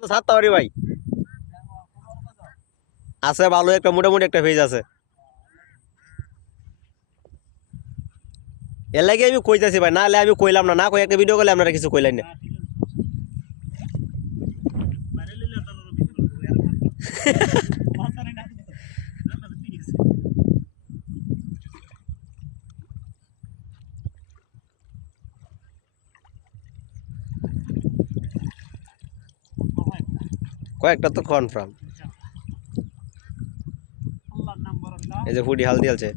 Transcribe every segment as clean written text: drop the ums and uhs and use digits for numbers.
তো ছাড়তে পারি ভাই, আছে ভালো একটা মোটামুটি একটা পেজ আছে। এর লাগে আমি কইতাছি ভাই, না হলে আমি কইলাম না, না কই একটা ভিডিও করলে আপনারা কিছু কইলেন না। কয়েকটা তো কনফার্ম। এই যে ফুটি হাল দিয়েছে,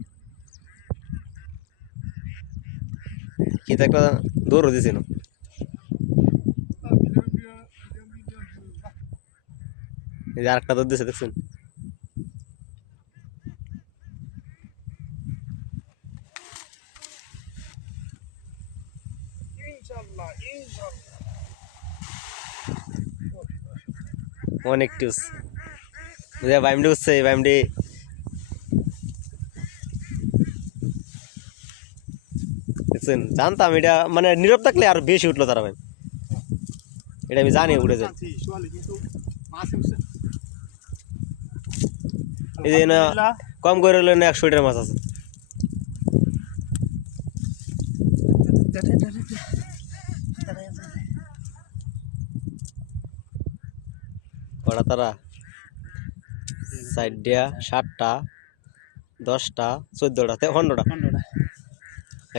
কি তো একটা দৌড় দিছিল। এই যে আরেকটা দৌড় দিছে দেখছেন। অনেক টুস বাইমডি উঠছে, বাইমডি দেখছেন। জানতাম এটা মানে নীরব থাকলে আর বেশি উঠলো তারা ভাই, এটা আমি জানি উঠে যায়। এই যে কম করে হলে 100 লিটার মাছ আছে। কটা তারা 4টা 7টা 10টা 14টা 15টা,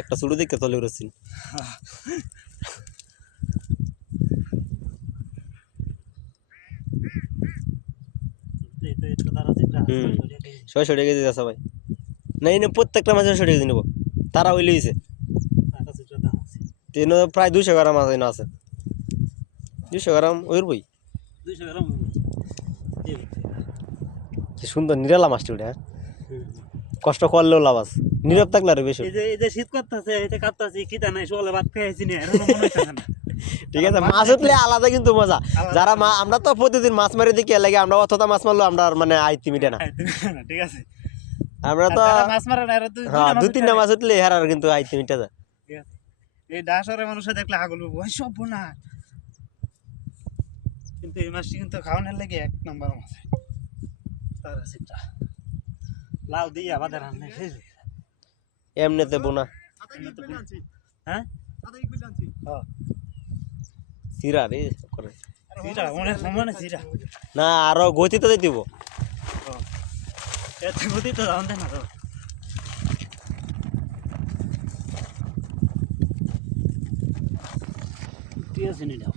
একটা শুরু দিকে তলে উড়েছি। সবাই 100 কেজি আছে ভাই, নাই না প্রত্যেকটা মাঝে 100 কেজি নেবো, তারা ওই লইছে প্রায় 200 গ্রাম মাছ আছে, 200 গ্রাম ওই বই। কি সুন্দর নিরালা মাছটি ওটা, কষ্ট করলেও লাভ আছে, নীরব থাকলে আরো বেশি। এই যে শীত করতেছে, এটা কাটতেছি কিটা নাই, সকালে ভাত খাইছি না, ঠিক আছে, মাছ উঠলে আলাদা কিন্তু মজা। যারা আমরা তো প্রতিদিন মাছ মারি দেখি লাগে, আমরা অতটা মাছ মারলো আমরা মানে আইতি মিটে না। ঠিক আছে, আমরা তো মাছ মারে না, 2-3টা মাছ উঠলে হেরার কিন্তু আইতি মিটে যায়। এই ডাশরের মানুষ দেখলে হাগল ওই সব না, কিন্তু এই মাছটি কিন্তু খাওয়ানোর লাগে 1 নম্বর মাছ। তার সিটটা লাউ দিয়ে আবার রান্না এমনিতে বোনা। হ্যাঁ সিরা রে করে সিরা অনেক সমান সিরা না, আরো গতিতে দিব। এত গতি তো জানতে না তো। ঠিক আছে নি দাও।